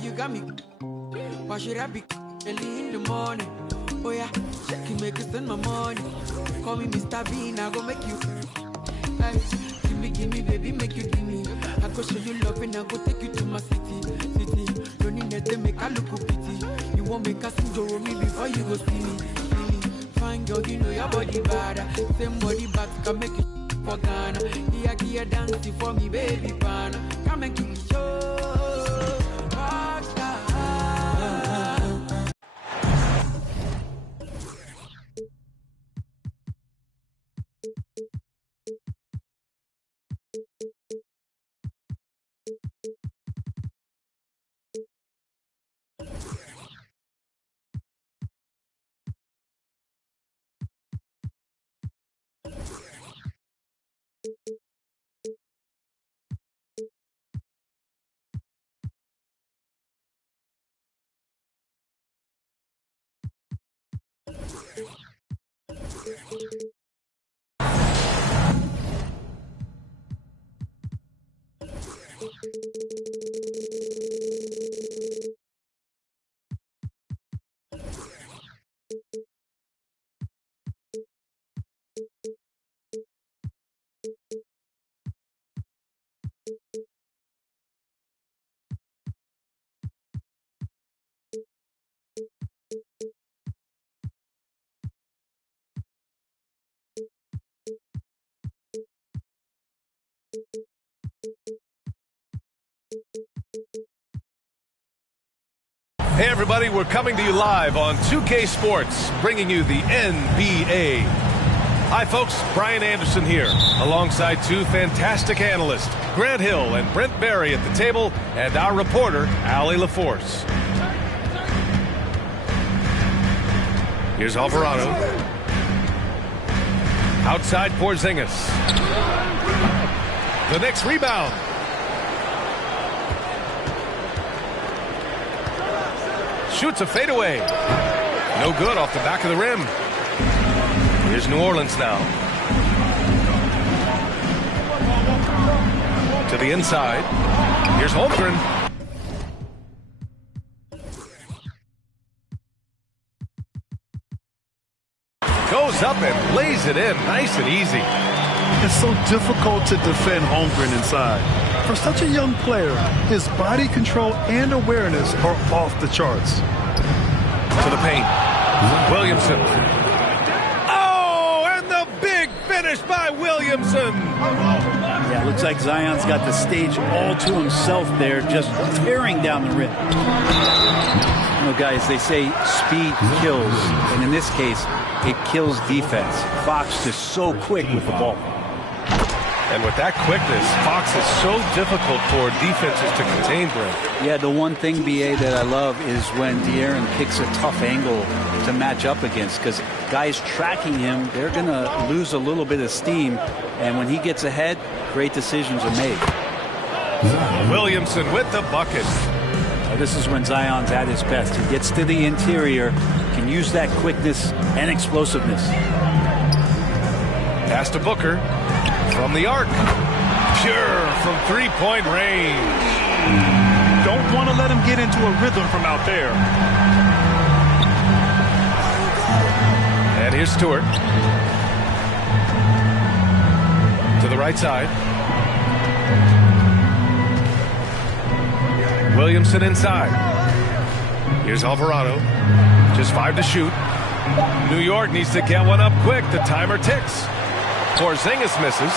You got me. Why should I be early in the morning? Oh yeah, check you make you spend my money. Call me Mr. Bean, I go make you. Hey, give me, baby, make you give me. I go show you love and I go take you to my city. Don't need that, make I look pity. You won't make us enjoy me before you go see me. Fine girl, you know your body bad. Same body but can make you for Ghana. Here, dancing for me, baby, pana. Come and give me show. Hey everybody, we're coming to you live on 2K Sports, bringing you the NBA. Hi folks, Brian Anderson here, alongside two fantastic analysts, Grant Hill and Brent Barry at the table, and our reporter, Allie LaForce. Here's Alvarado. Outside Porzingis. The Knicks rebound. Shoots a fadeaway. No good off the back of the rim. Here's New Orleans now. To the inside. Here's Holmgren. Goes up and lays it in. Nice and easy. It's so difficult to defend Holmgren inside. For such a young player, his body control and awareness are off the charts. To the paint. Williamson. Oh, and the big finish by Williamson. Yeah, looks like Zion's got the stage all to himself there, just tearing down the rim. You know, guys, they say speed kills, and in this case, it kills defense. Fox is so quick with the ball. And with that quickness, Fox is so difficult for defenses to contain, Brent. Yeah, the one thing, BA, that I love is when De'Aaron picks a tough angle to match up against, because guys tracking him, they're going to lose a little bit of steam. And when he gets ahead, great decisions are made. Williamson with the bucket. This is when Zion's at his best. He gets to the interior, can use that quickness and explosiveness. Pass to Booker. From the arc. Pure from three-point range. Don't want to let him get into a rhythm from out there. And here's Stewart. To the right side. Williamson inside. Here's Alvarado. Just 5 to shoot. New York needs to get one up quick. The timer ticks. Porzingis misses.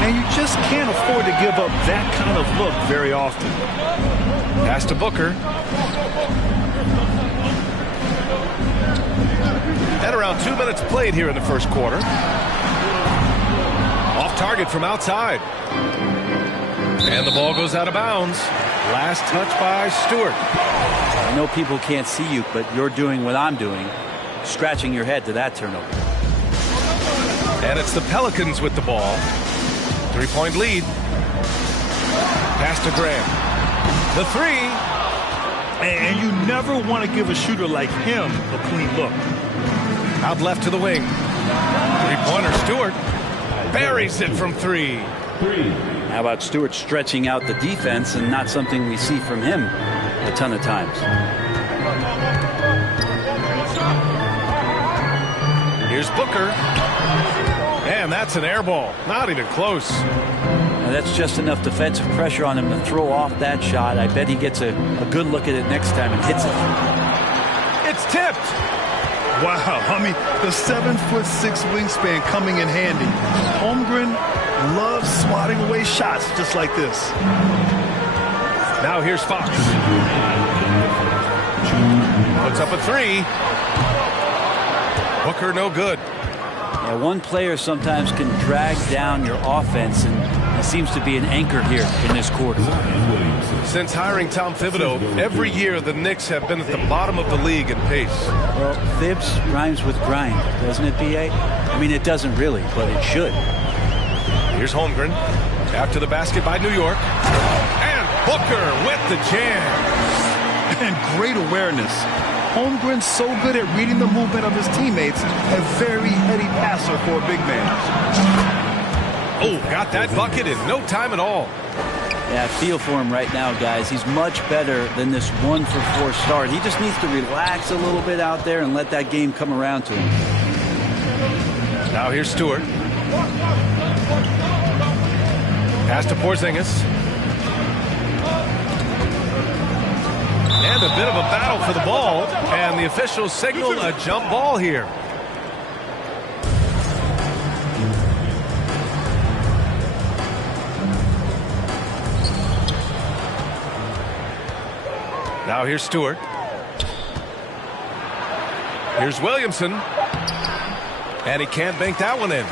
And you just can't afford to give up that kind of look very often. Pass to Booker. And around 2 minutes played here in the first quarter. Off target from outside. And the ball goes out of bounds. Last touch by Stewart. I know people can't see you, but you're doing what I'm doing. Scratching your head to that turnover. And it's the Pelicans with the ball. 3-point lead. Pass to Graham. The three. And you never want to give a shooter like him a clean look. Out left to the wing. Three-pointer, Stewart. Buries it from three. How about Stewart stretching out the defense, and not something we see from him a ton of times. Here's Booker. And that's an air ball. Not even close. Now that's just enough defensive pressure on him to throw off that shot. I bet he gets a good look at it next time and hits it. It's tipped. Wow, I mean, the 7'6" wingspan coming in handy. Holmgren loves swatting away shots just like this. Now here's Fox. Puts up a three. Booker no good. Yeah, one player sometimes can drag down your offense, and he seems to be an anchor here in this quarter. Since hiring Tom Thibodeau, every year the Knicks have been at the bottom of the league in pace. Well, Thibs rhymes with grind, doesn't it, B.A.? I mean, it doesn't really, but it should. Here's Holmgren. After the basket by New York. And Booker with the jam. And great awareness. Holmgren's so good at reading the movement of his teammates. A very heady passer for a big man. Oh, got that bucket in no time at all. Yeah, I feel for him right now, guys. He's much better than this 1-for-4 start. He just needs to relax a little bit out there and let that game come around to him. Now here's Stewart. Pass to Porzingis. And a bit of a battle for the ball. And the officials signal a jump ball here. Now here's Stewart. Here's Williamson. And he can't bank that one in.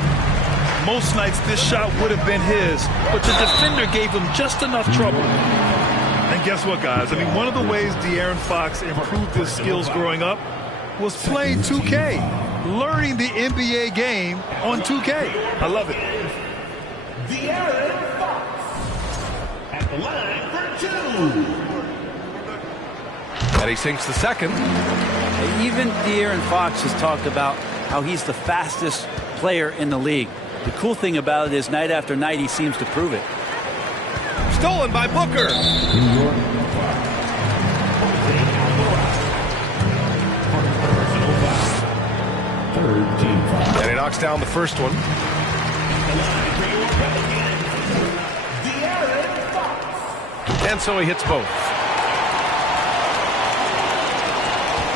Most nights this shot would have been his, but the defender gave him just enough trouble. And guess what, guys? I mean, one of the ways De'Aaron Fox improved his skills growing up was playing 2K, learning the NBA game on 2K. I love it. De'Aaron Fox at the line for two. And he sinks the second. Even De'Aaron Fox has talked about how he's the fastest player in the league. The cool thing about it is night after night he seems to prove it. Stolen by Booker. And he knocks down the first one. And so he hits both.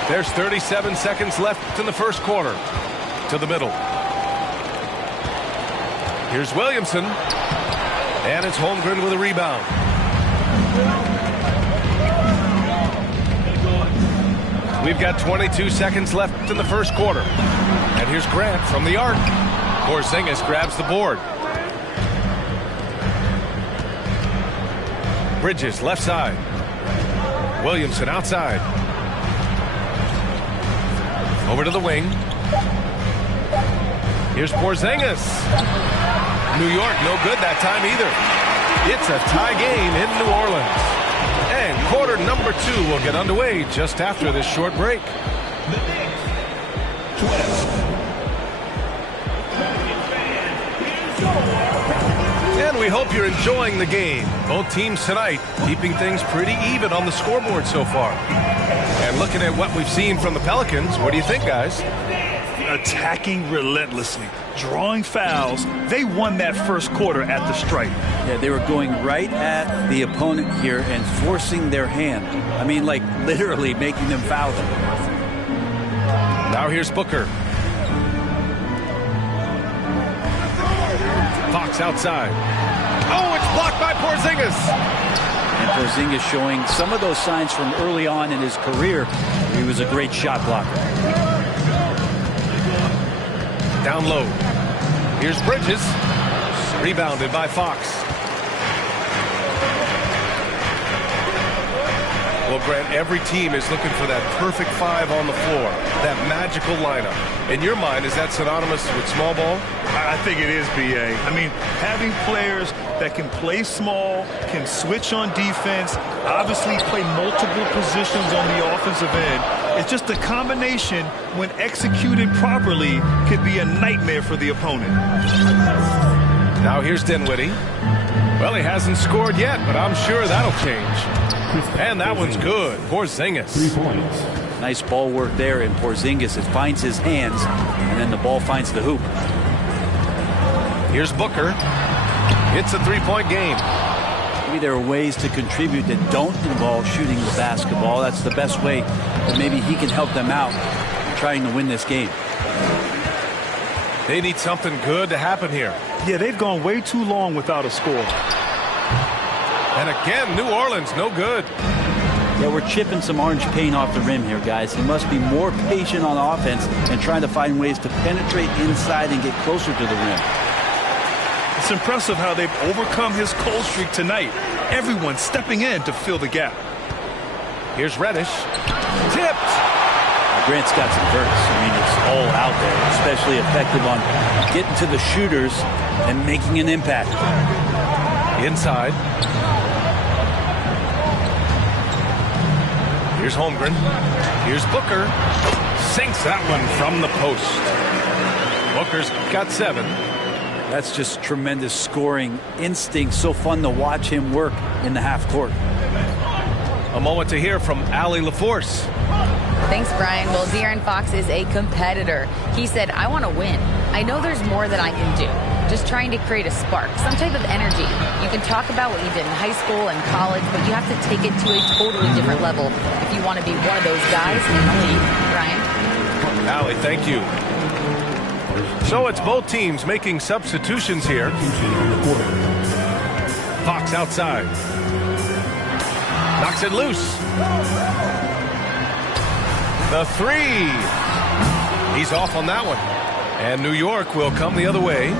There's 37 seconds left in the first quarter. To the middle. Here's Williamson. And it's Holmgren with a rebound. We've got 22 seconds left in the first quarter. And here's Grant from the arc. Porzingis grabs the board. Bridges left side. Williamson outside. Over to the wing. Here's Porzingis. New York no good that time either. It's a tie game in New Orleans. And quarter number 2 will get underway just after this short break. And we hope you're enjoying the game. Both teams tonight keeping things pretty even on the scoreboard so far. And looking at what we've seen from the Pelicans, what do you think, guys? Attacking relentlessly, drawing fouls. They won that first quarter at the stripe. Yeah, they were going right at the opponent here and forcing their hand. I mean, like literally making them foul them. Now here's Booker. Fox outside. Oh, it's blocked by Porzingis. And Porzingis showing some of those signs from early on in his career. He was a great shot blocker. Down low. Here's Bridges. Rebounded by Fox. Well, Grant, every team is looking for that perfect 5 on the floor, that magical lineup. In your mind, is that synonymous with small ball? I think it is, B.A. I mean, having players that can play small, can switch on defense, obviously play multiple positions on the offensive end. It's just a combination, when executed properly, could be a nightmare for the opponent. Now here's Dinwiddie. Well, he hasn't scored yet, but I'm sure that'll change. And that one's good. Porzingis. 3 points. Nice ball work there in Porzingis. It finds his hands, and then the ball finds the hoop. Here's Booker. It's a 3-point game. Maybe there are ways to contribute that don't involve shooting the basketball. That's the best way that maybe he can help them out in trying to win this game. They need something good to happen here. Yeah, they've gone way too long without a score. And again, New Orleans, no good. Yeah, we're chipping some orange paint off the rim here, guys. He must be more patient on offense and trying to find ways to penetrate inside and get closer to the rim. It's impressive how they've overcome his cold streak tonight. Everyone stepping in to fill the gap. Here's Reddish. Tipped. Grant's got some verts. I mean, it's all out there, especially effective on getting to the shooters and making an impact. Inside. Here's Holmgren. Here's Booker. Sinks that one from the post. Booker's got 7. That's just tremendous scoring instinct. So fun to watch him work in the half court. A moment to hear from Allie LaForce. Thanks, Brian. Well, De'Aaron Fox is a competitor. He said, I want to win. I know there's more that I can do. Just trying to create a spark, some type of energy. You can talk about what you did in high school and college, but you have to take it to a totally different level if you want to be one of those guys in the league. Brian? Allie, thank you. So it's both teams making substitutions here. Fox outside. Knocks it loose. The 3. He's off on that one. And New York will come the other way.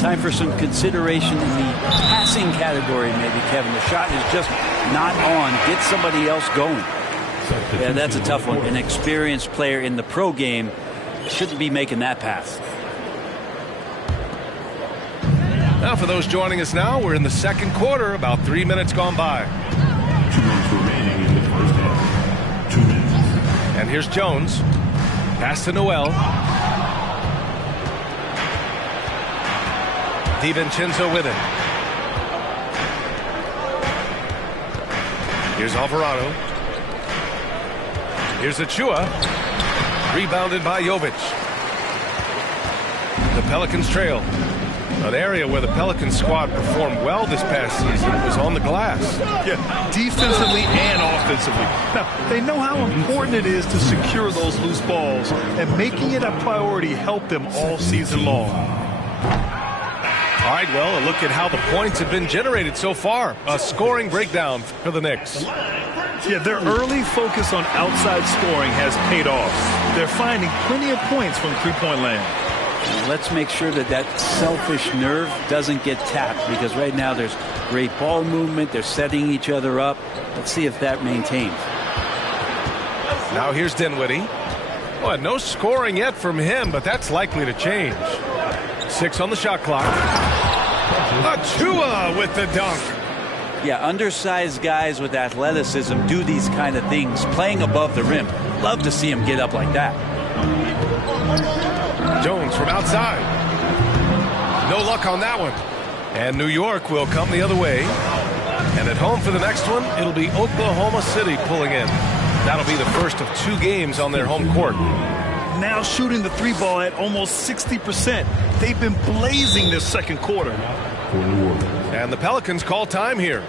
Time for some consideration in the passing category, maybe, Kevin. The shot is just not on. Get somebody else going. Yeah, that's a tough one. An experienced player in the pro game shouldn't be making that pass. Now, for those joining us now, we're in the second quarter, about 3 minutes gone by. 2 minutes remaining in the first half. 2 minutes. And here's Jones. Pass to Noel. DiVincenzo with it. Here's Alvarado. Here's Achua. Rebounded by Jovic. The Pelicans trail. An area where the Pelicans squad performed well this past season was on the glass. Yeah, defensively and offensively. Now, they know how important it is to secure those loose balls, and making it a priority helped them all season long. All right, well, a look at how the points have been generated so far. A scoring breakdown for the Knicks. Yeah, their early focus on outside scoring has paid off. They're finding plenty of points from three-point land. Let's make sure that that selfish nerve doesn't get tapped, because right now there's great ball movement. They're setting each other up. Let's see if that maintains. Now here's Dinwiddie. Well, no scoring yet from him, but that's likely to change. 6 on the shot clock. Achua with the dunk. Yeah, undersized guys with athleticism do these kind of things, playing above the rim. Love to see him get up like that. Jones from outside. No luck on that one. And New York will come the other way. And at home for the next one, it'll be Oklahoma City pulling in. That'll be the first of 2 games on their home court. Now shooting the 3 ball at almost 60%. They've been blazing this second quarter. And the Pelicans call time here.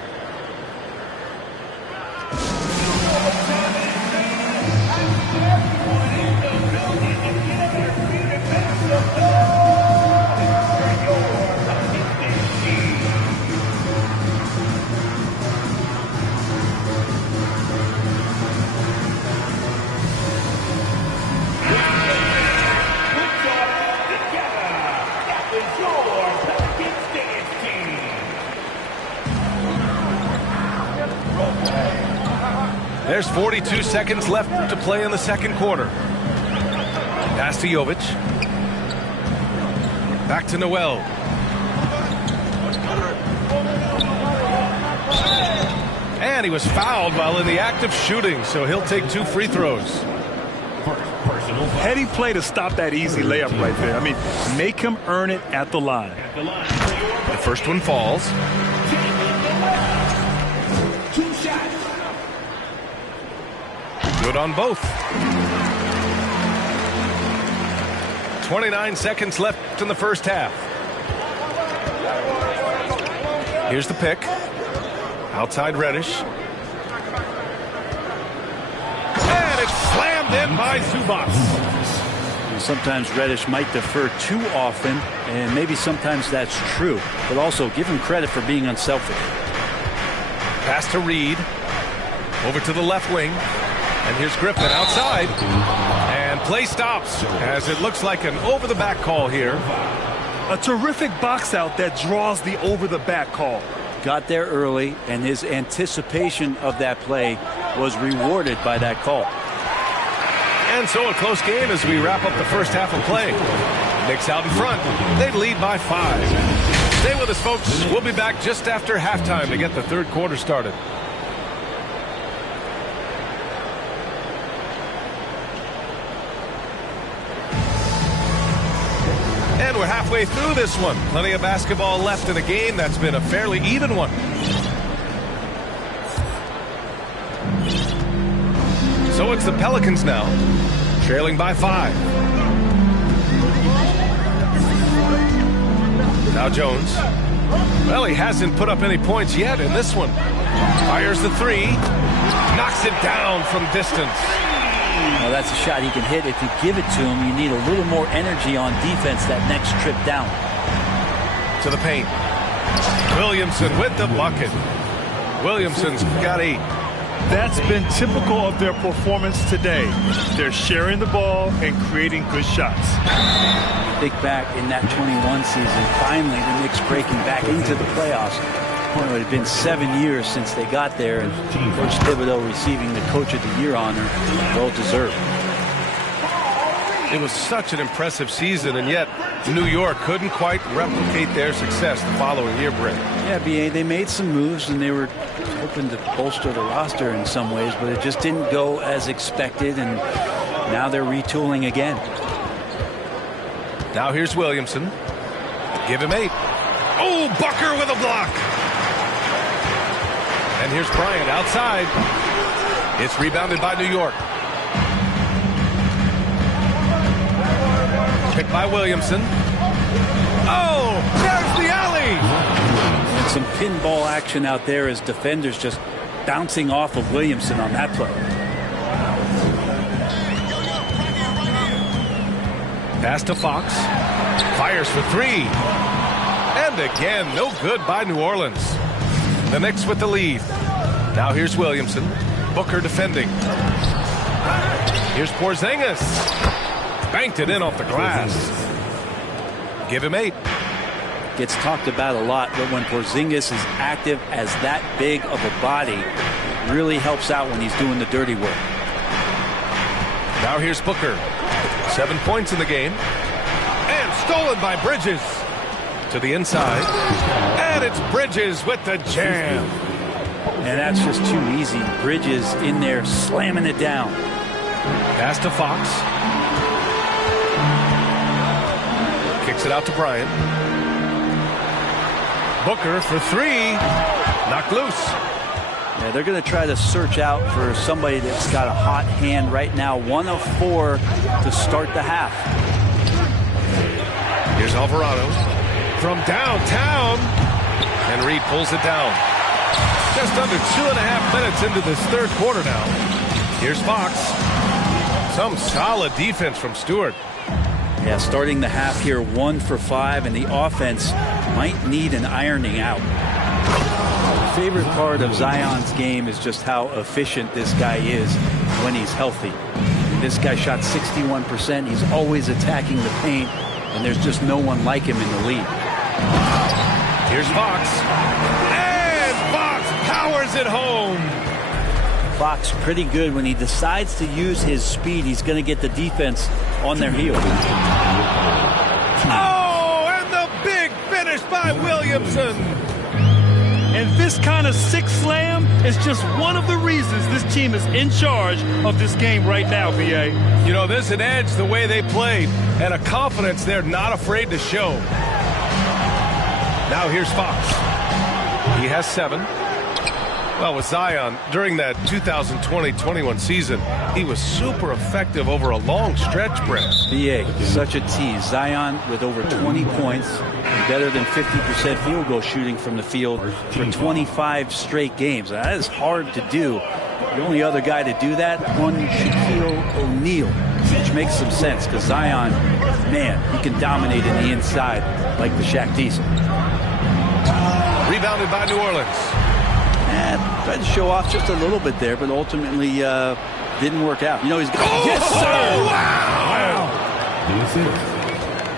There's 42 seconds left to play in the second quarter. Pass to Jovic. Back to Noel. And he was fouled while in the act of shooting, so he'll take 2 free throws. Heady play to stop that easy layup right there. I mean, make him earn it at the line. The first one falls. 2 shots. Good on both. 29 seconds left in the first half. Here's the pick. Outside Reddish. And it's slammed in by Zubac. Sometimes Reddish might defer too often, and maybe sometimes that's true. But also give him credit for being unselfish. Pass to Reed. Over to the left wing. And here's Griffin outside. And play stops as it looks like an over-the-back call here. A terrific box out that draws the over-the-back call. Got there early, and his anticipation of that play was rewarded by that call. And so a close game as we wrap up the first half of play. Knicks out in front. They lead by 5. Stay with us, folks. We'll be back just after halftime to get the third quarter started. And we're halfway through this one. Plenty of basketball left in a game that's been a fairly even one. So it's the Pelicans now, trailing by 5. Now Jones. Well, he hasn't put up any points yet in this one. Fires the 3. Knocks it down from distance. Well, that's a shot he can hit. If you give it to him, you need a little more energy on defense that next trip down. To the paint. Williamson with the bucket. Williamson's got 8. That's been typical of their performance today. They're sharing the ball and creating good shots. Think back in that 21 season, finally the Knicks breaking back into the playoffs. Well, it had been 7 years since they got there, and Coach Thibodeau receiving the Coach of the Year honor, well deserved. It was such an impressive season, and yet New York couldn't quite replicate their success the following year, Brett. Yeah, B.A., they made some moves, and they were hoping to bolster the roster in some ways, but it just didn't go as expected, and now they're retooling again. Now here's Williamson. Give him 8. Oh, Bucker with a block. And here's Bryant outside. It's rebounded by New York. Picked by Williamson. Oh, there's the alley. And some pinball action out there as defenders just bouncing off of Williamson on that play. Pass to Fox. Fires for 3. And again, no good by New Orleans. The Knicks with the lead. Now here's Williamson. Booker defending. Here's Porzingis. Banked it in off the glass. Give him 8. Gets talked about a lot, but when Porzingis is active as that big of a body, it really helps out when he's doing the dirty work. Now here's Booker. 7 points in the game. And stolen by Bridges. To the inside. And it's Bridges with the jam. And that's just too easy. Bridges in there slamming it down. Pass to Fox. Kicks it out to Bryant. Booker for 3. Knocked loose. Yeah, they're going to try to search out for somebody that's got a hot hand right now. 1 of 4 to start the half. Here's Alvarado from downtown. And Reed pulls it down. Just under 2.5 minutes into this third quarter now. Here's Fox. Some solid defense from Stewart. Yeah, starting the half here 1 for 5, and the offense might need an ironing out. My favorite part of Zion's game is just how efficient this guy is when he's healthy. This guy shot 61%. He's always attacking the paint, and there's just no one like him in the league. Here's Fox. And Fox powers it home. Fox pretty good. When he decides to use his speed, he's going to get the defense on their heels. Oh, and the big finish by Williamson. And this kind of sick slam is just one of the reasons this team is in charge of this game right now, B.A. You know, there's an edge the way they played and a confidence they're not afraid to show. Now here's Fox. He has 7. Well, with Zion, during that 2020-21 season, he was super effective over a long stretch, Brent. B.A., such a tease. Zion with over 20 points and better than 50% field goal shooting from the field for 25 straight games. Now, that is hard to do. The only other guy to do that, one Shaquille O'Neal, which makes some sense because Zion, man, he can dominate in the inside like the Shaq Diesel. Rebounded by New Orleans. Tried to show off just a little bit there, but ultimately didn't work out. You know, he's got... Oh, yes, sir! Wow!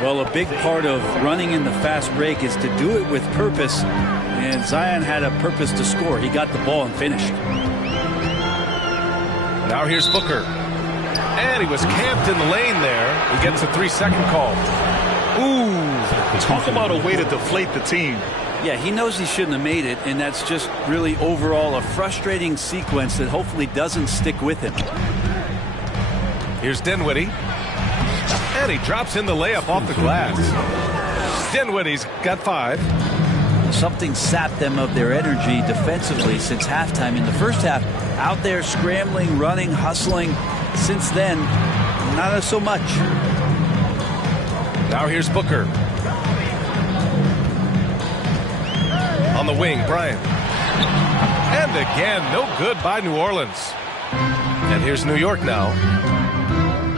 Well, a big part of running in the fast break is to do it with purpose, and Zion had a purpose to score. He got the ball and finished. Now here's Booker. And he was camped in the lane there. He gets a 3-second call. Ooh, talk about a way to deflate the team. Yeah, he knows he shouldn't have made it, and that's just really overall a frustrating sequence that hopefully doesn't stick with him. Here's Dinwiddie. And he drops in the layup off the glass. Dinwiddie's got 5. Something sapped them of their energy defensively since halftime. In the first half, out there scrambling, running, hustling. Since then, not so much. Now here's Booker. On the wing, Bryant. And again, no good by New Orleans. And here's New York now.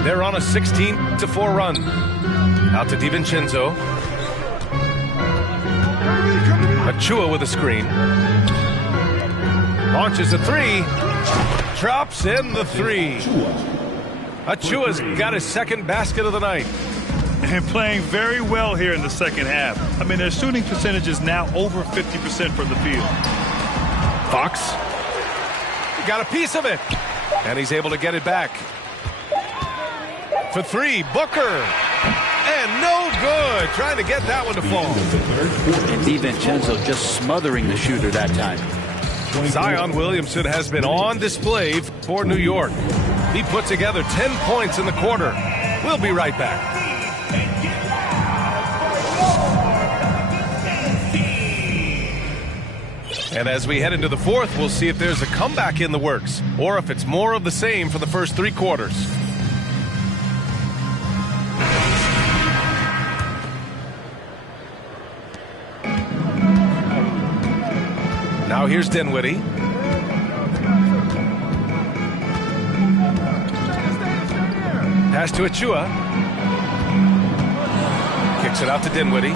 They're on a 16-4 run. Out to DiVincenzo. Achua with a screen. Launches a 3. Drops in the 3. Achua's got his second basket of the night. And playing very well here in the second half. I mean, their shooting percentage is now over 50% from the field. Fox got a piece of it, and he's able to get it back. For 3, Booker. And no good. Trying to get that one to fall. And DiVincenzo just smothering the shooter that time. Zion Williamson has been on display for New York. He put together 10 points in the quarter. We'll be right back. And as we head into the fourth, we'll see if there's a comeback in the works or if it's more of the same for the first 3 quarters. Now here's Dinwiddie. Pass to Achua. Kicks it out to Dinwiddie.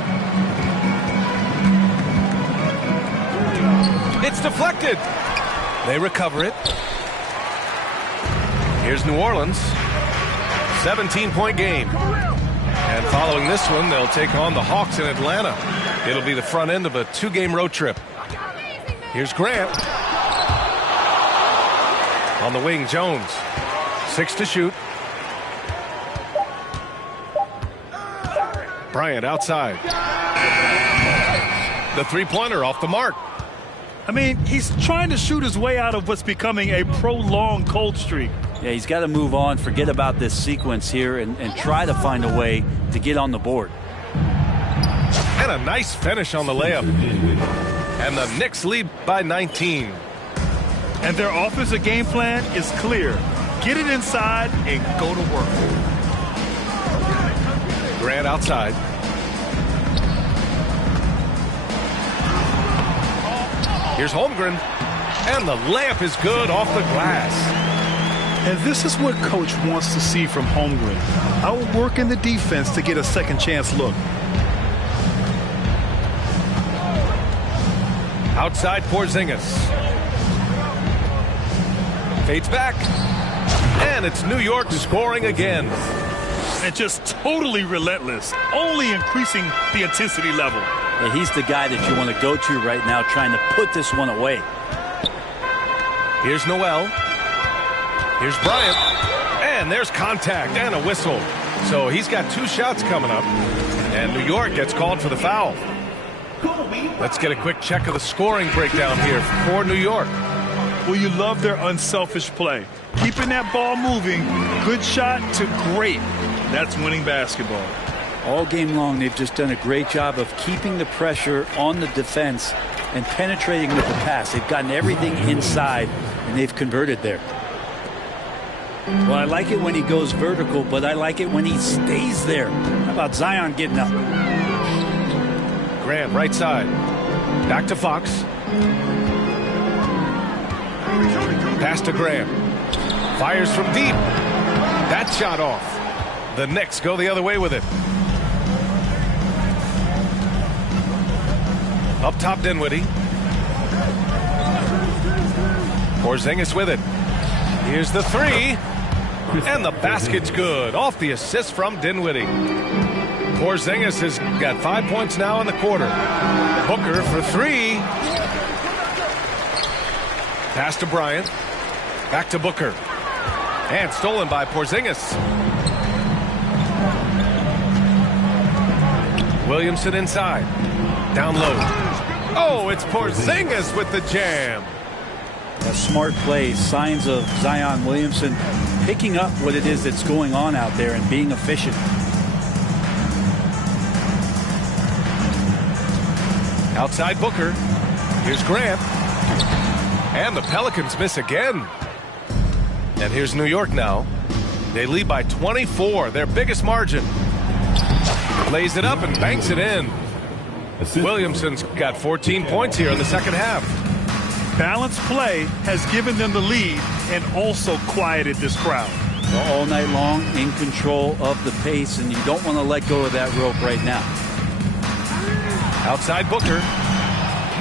It's deflected. They recover it. Here's New Orleans. 17-point game. And following this one, they'll take on the Hawks in Atlanta. It'll be the front end of a 2-game road trip. Here's Grant. On the wing, Jones. 6 to shoot. Bryant outside. The 3-pointer off the mark. I mean, he's trying to shoot his way out of what's becoming a prolonged cold streak. Yeah, he's got to move on, forget about this sequence here, and try to find a way to get on the board. And a nice finish on the layup. And the Knicks lead by 19. And their offensive game plan is clear. Get it inside and go to work. Grant outside. Here's Holmgren. And the layup is good off the glass. And this is what Coach wants to see from Holmgren. Outworking the defense to get a second chance look. Outside Porzingis. Fades back. And it's New York scoring again. And just totally relentless. Only increasing the intensity level. Yeah, he's the guy that you want to go to right now, trying to put this one away. Here's Noel. Here's Bryant. And there's contact and a whistle. So he's got 2 shots coming up. And New York gets called for the foul. Let's get a quick check of the scoring breakdown here for New York. Well, you love their unselfish play. Keeping that ball moving, good shot to great. That's winning basketball. All game long, they've just done a great job of keeping the pressure on the defense and penetrating with the pass. They've gotten everything inside, and they've converted there. Well, I like it when he goes vertical, but I like it when he stays there. How about Zion getting up? Graham, right side. Back to Fox. Pass to Graham. Fires from deep. That shot off. The Knicks go the other way with it. Up top, Dinwiddie. Porzingis with it. Here's the 3. And the basket's good. Off the assist from Dinwiddie. Porzingis has got 5 points now in the quarter. Booker for 3. Pass to Bryant. Back to Booker. And stolen by Porzingis. Williamson inside. Down low. Oh, it's Porzingis with the jam. A smart play. Signs of Zion Williamson picking up what it is that's going on out there and being efficient. Outside Booker. Here's Grant. And the Pelicans miss again. And here's New York now. They lead by 24, their biggest margin. Lays it up and banks it in. Williamson's got 14 points here in the second half. Balanced play has given them the lead and also quieted this crowd. All night long in control of the pace, and you don't want to let go of that rope right now. Outside Booker.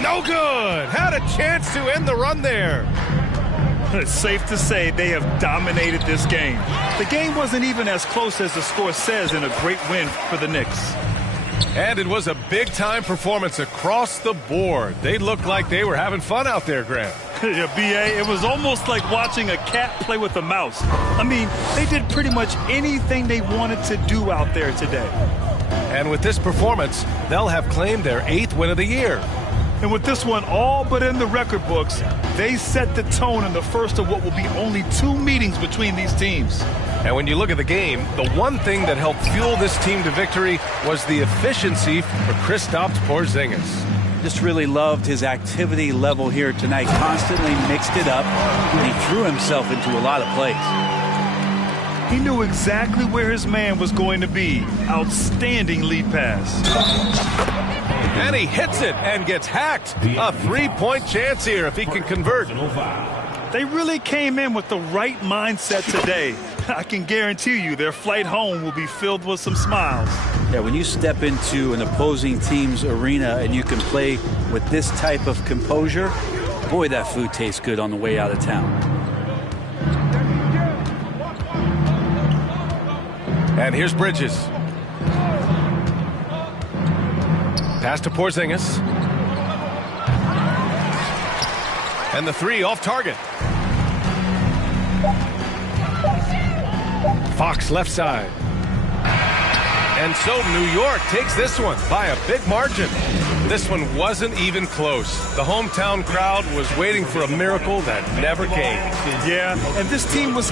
No good. Had a chance to end the run there. It's safe to say they have dominated this game. The game wasn't even as close as the score says in a great win for the Knicks. And it was a big-time performance across the board. They looked like they were having fun out there, Grant. Yeah, B.A., it was almost like watching a cat play with a mouse. I mean, they did pretty much anything they wanted to do out there today. And with this performance, they'll have claimed their 8th win of the year. And with this one all but in the record books, they set the tone in the first of what will be only 2 meetings between these teams. And when you look at the game, the one thing that helped fuel this team to victory was the efficiency for Kristaps Porzingis. Just really loved his activity level here tonight. Constantly mixed it up, and he threw himself into a lot of plays. He knew exactly where his man was going to be. Outstanding lead pass. And he hits it and gets hacked. A 3-point chance here if he can convert. They really came in with the right mindset today. I can guarantee you their flight home will be filled with some smiles. Yeah, when you step into an opposing team's arena and you can play with this type of composure, boy, that food tastes good on the way out of town. And here's Bridges. Pass to Porzingis. And the 3 off target. Fox left side. And so New York takes this one by a big margin. This one wasn't even close. The hometown crowd was waiting for a miracle that never came. Yeah, and this team was